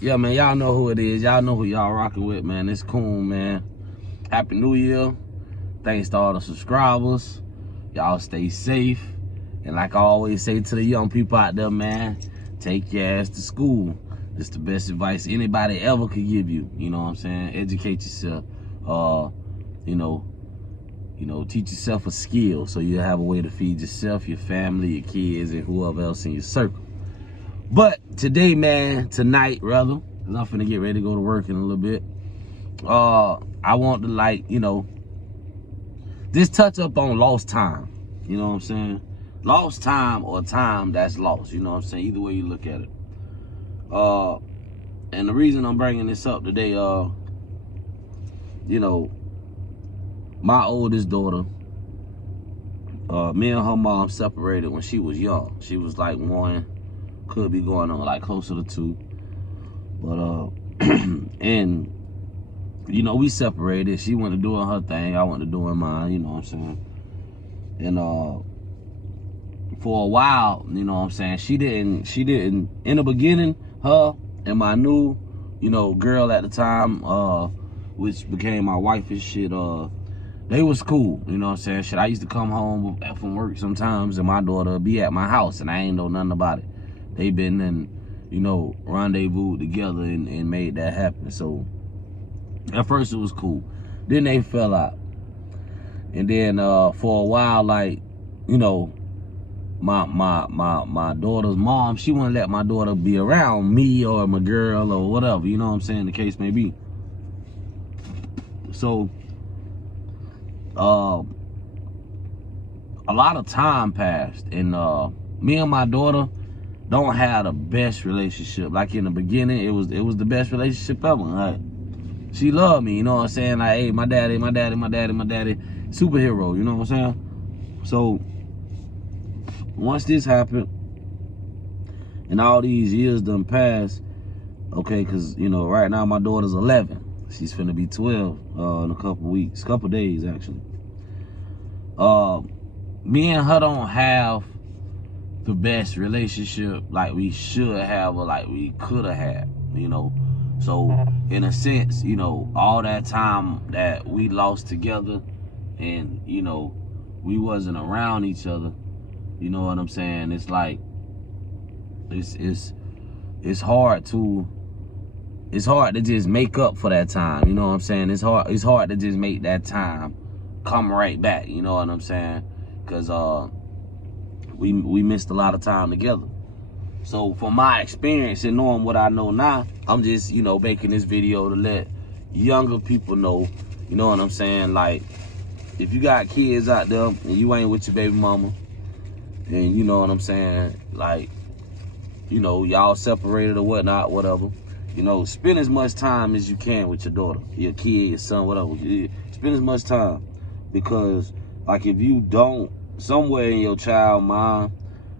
Yeah, man, y'all know who it is. Y'all know who y'all rocking with, man. It's Coon, man. Happy New Year. Thanks to all the subscribers. Y'all stay safe. And like I always say to the young people out there, man, take your ass to school. It's the best advice anybody ever could give you. You know what I'm saying? Educate yourself. You know, teach yourself a skill so you have a way to feed yourself, your family, your kids, and whoever else in your circle. But today, man, tonight, rather, because I'm finna get ready to go to work in a little bit, I want to, just touch up on lost time. You know what I'm saying? Lost time or time that's lost. You know what I'm saying? Either way you look at it. And the reason I'm bringing this up today, my oldest daughter, me and her mom separated when she was young. She was like one, could be going on like closer to two. But, and, we separated. She went to doing her thing. I went to doing mine, you know what I'm saying? And, for a while, you know what I'm saying, she didn't, in the beginning, her and my new, girl at the time, which became my wife and shit, they was cool, you know what I'm saying? Shit, I used to come home from work sometimes and my daughter would be at my house and I ain't know nothing about it. They been in, rendezvous together and made that happen. So at first it was cool. Then they fell out. And then for a while, like, my daughter's mom, she wouldn't let my daughter be around me or my girl or whatever, you know what I'm saying, the case may be. So a lot of time passed and me and my daughter don't have the best relationship. Like in the beginning, it was the best relationship ever. Like, she loved me, you know what I'm saying? Like, hey, my daddy, superhero, you know what I'm saying? So once this happened and all these years done passed, okay, because, right now my daughter's 11. She's finna be 12 in a couple days, actually. Me and her don't have the best relationship like we should have or like we could have had, So in a sense, all that time that we lost together and, we wasn't around each other, you know what I'm saying? It's like, it's hard to just make up for that time, you know what I'm saying? It's hard to just make that time come right back, you know what I'm saying? Because we missed a lot of time together. So from my experience and knowing what I know now, I'm just, making this video to let younger people know, you know what I'm saying? Like, if you got kids out there and you ain't with your baby mama, and you know what I'm saying, like, y'all separated or whatnot, whatever, spend as much time as you can with your daughter, your kid, your son, whatever. Spend as much time, because like if you don't, somewhere in your child mind,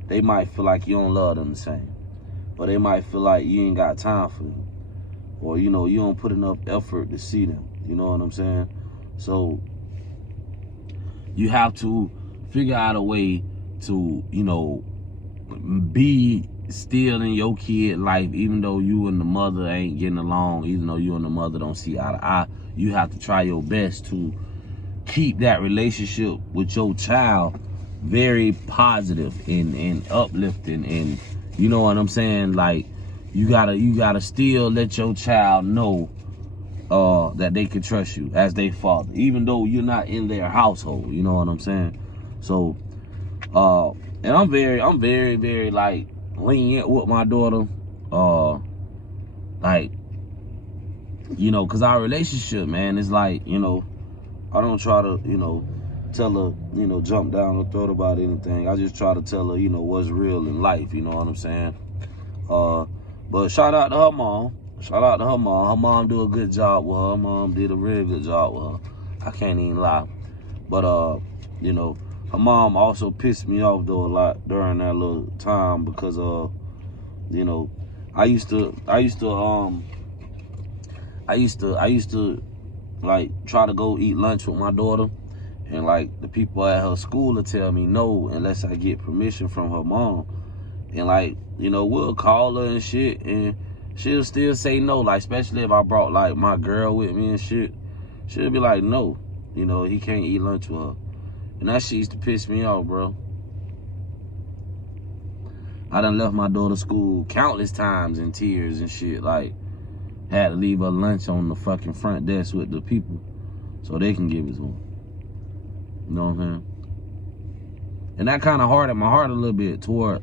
they might feel like you don't love them the same, or they might feel like you ain't got time for them, or you don't put enough effort to see them, you know what I'm saying? So you have to figure out a way to, be still in your kid life, even though you and the mother ain't getting along, even though you and the mother don't see eye to eye. You have to try your best to keep that relationship with your child very positive and uplifting, and you know what I'm saying? Like, you gotta still let your child know that they can trust you as their father, even though you're not in their household, you know what I'm saying? So and I'm very, very like lenient with my daughter, like, because our relationship, man, is like, I don't try to, tell her, jump down her throat about anything. I just try to tell her, what's real in life, you know what I'm saying? But shout out to her mom. Shout out to her mom. Her mom do a good job with her. Her mom did a real good job with her. I can't even lie. But, her mom also pissed me off though a lot during that little time because, I used to like try to go eat lunch with my daughter, and like the people at her school will tell me no unless I get permission from her mom. And like, we'll call her and shit, and she'll still say no. Like, especially if I brought, like, my girl with me and shit. She'll be like, no. You know, he can't eat lunch with her. And that shit used to piss me off, bro. I done left my daughter school countless times in tears and shit. Like, had to leave her lunch on the fucking front desk with the people so they can give it to her. You know what I'm saying? And that kind of hardened my heart a little bit toward,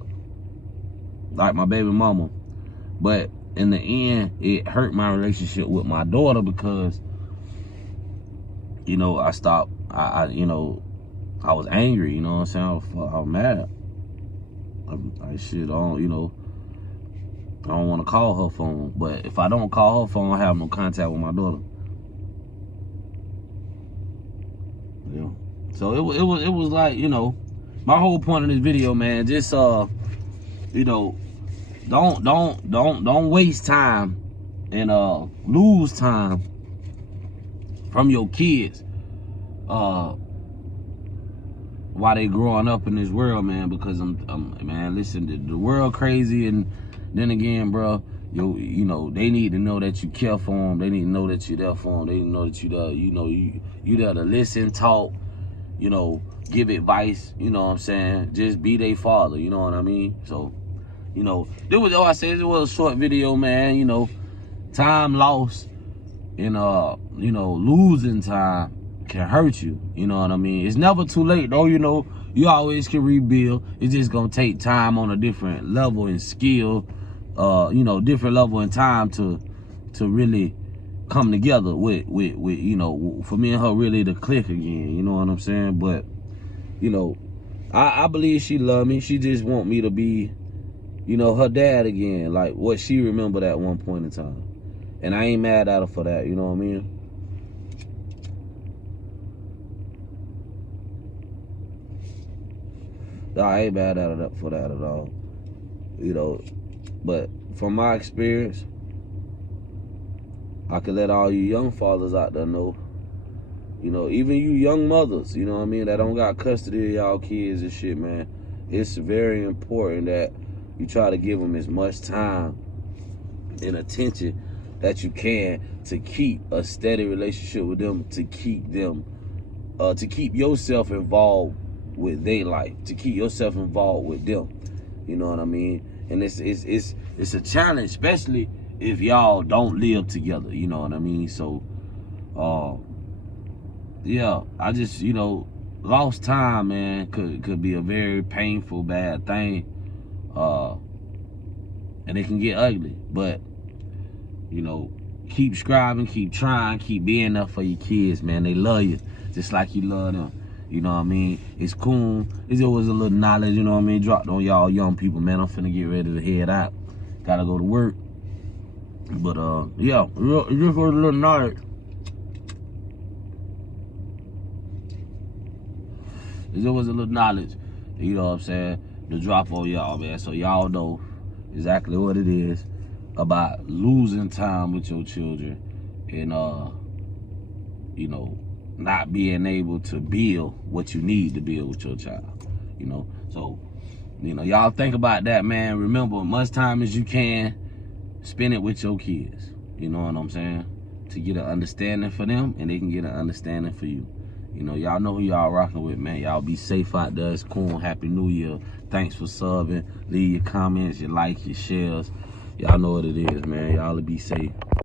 like, my baby mama. But in the end, it hurt my relationship with my daughter because, you know, I stopped, you know, I was angry, you know what I'm saying? I was mad. Shit, I don't, you know, I don't want to call her phone. But if I don't call her phone, I have no contact with my daughter. Yeah. So it was like, you know, my whole point of this video, man, just you know, don't waste time and lose time from your kids while they growing up in this world, man, because man, listen, the world crazy, and then again, bro, you know, they need to know that you care for them. They need to know that you're there for them. They need to know that you there, you know, you there to listen, talk, you know, give advice, you know what I'm saying? Just be their father, you know what I mean? So, you know, it was a short video, man, you know, time lost and you know, losing time can hurt you, you know what I mean? It's never too late though, you know, you always can rebuild. It's just gonna take time on a different level and skill, you know, different level and time to really come together with you know, for me and her really to click again, you know what I'm saying? But, you know, I believe she love me. She just want me to be, you know, her dad again, like what she remembered at one point in time. And I ain't mad at her for that, you know what I mean? I ain't mad at her for that at all, you know. But from my experience, I can let all you young fathers out there know, you know, even you young mothers, you know what I mean, that don't got custody of y'all kids and shit, man. It's very important that you try to give them as much time and attention that you can to keep a steady relationship with them, to keep them, to keep yourself involved with their life, to keep yourself involved with them. You know what I mean? And it's a challenge, especially if y'all don't live together. You know what I mean? So, yeah, I just, you know, lost time, man, could be a very painful, bad thing, and it can get ugly. But, you know, keep striving, keep trying, keep being there for your kids, man. They love you just like you love them. You know what I mean? It's cool. It's always a little knowledge, you know what I mean, dropped on y'all young people, man. I'm finna get ready to head out. Gotta go to work. But, yeah, just was a little knowledge. There was a little knowledge, you know what I'm saying, to drop on y'all, man. So y'all know exactly what it is about losing time with your children and, you know, not being able to build what you need to build with your child, you know. So, you know, y'all think about that, man. Remember, much time as you can, spend it with your kids, you know what I'm saying, to get an understanding for them and they can get an understanding for you. You know, y'all know who y'all rocking with, man. Y'all be safe out there. It's cool. Happy New Year. Thanks for subbing. Leave your comments, your likes, your shares. Y'all know what it is, man. Y'all be safe.